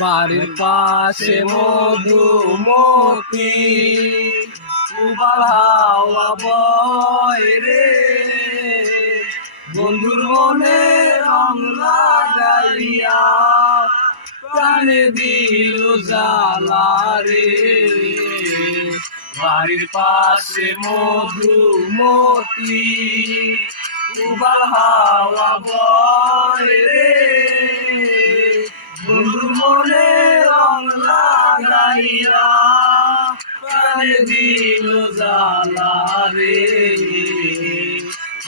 বাড়ির পাশে মধুমতি উবাল হাওয়া বয় রে, বন্ধুর মনে রং লাগাইয়া প্রাণে দিল জ্বালা রে। বাড়ির পাশে মধুমতি উবাল হাওয়া বয় রে, বন্ধুর মনে রং লাগাইয়া প্রাণে দিল জ্বালা রে।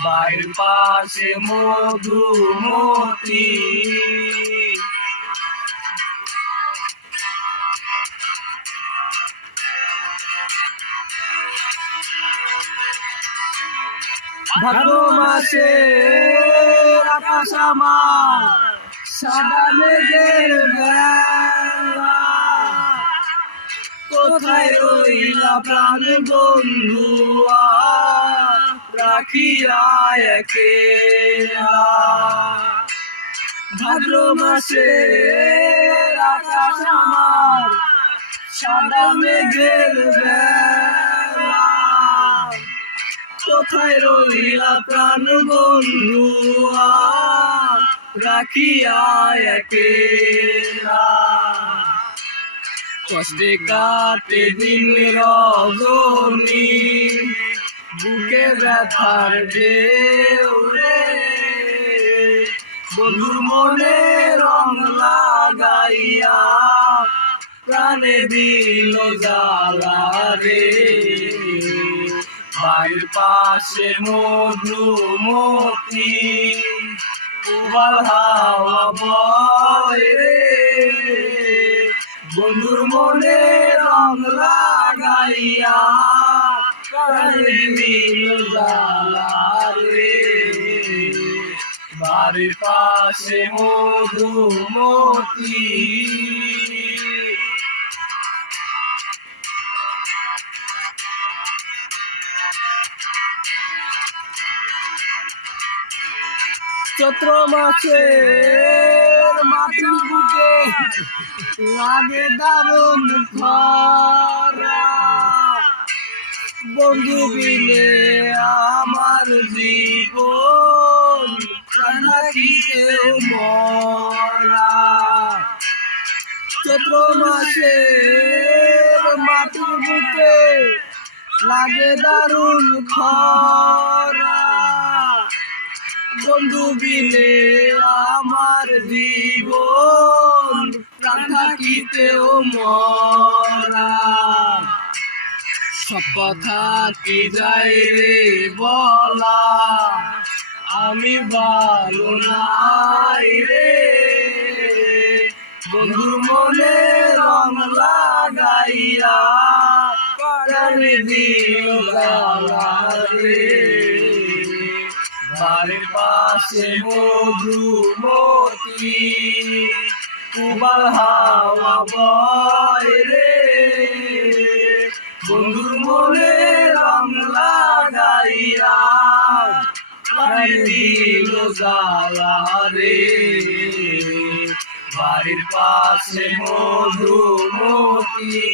বাড়ির পাশে মধুমতি ভাদ্র মাসে আকাশ আমার সাদা মেঘের বেলা, কোথায় রইলা প্রাণ বন্ধু রাখিয়া একেলা। ভাদ্র মাসে আকাশ আমার সাদা মেঘের বেলা, কোথায় রইলা প্রাণ বন্ধু রাখিয়া একেলা। কষ্টে কাটে দিন রজনী বুকে ব্যথার ঢেউ রে, বন্ধুর মনে রং লাগাইয়া প্রাণে দিল জ্বালা রে। বাড়ির পাশে মধুমতি উবাল হাওয়া বয় রে, বন্ধুর মনে রং লাগাইয়া প্রাণে দিল জ্বালা রে। বাড়ির পাশে মধুমতি চৈত্র মাসে মাটির বুকে লাগে দারুণ খরা, বন্ধু বিনে আমার জীবন থাকিতেও মরা। চৈত্র মাসে মাটির বুকে লাগে দারুণ খরা, বন্ধু বিনে আমার জীবন প্রাণ থাকিতেও মরা। সব কথা কি যাই রে বলা, আমি ভালো নাই রে, বন্ধুর মনে রং লাগাইয়া প্রাণে দিল জ্বালা রে। বাড়ির পাশে মধুমতি উবাল হাওয়া বয় রে, বন্ধুর মনে রং লাগাইয়া প্রাণে দিল জ্বালা রে। বাড়ির পাশে মধুমতি।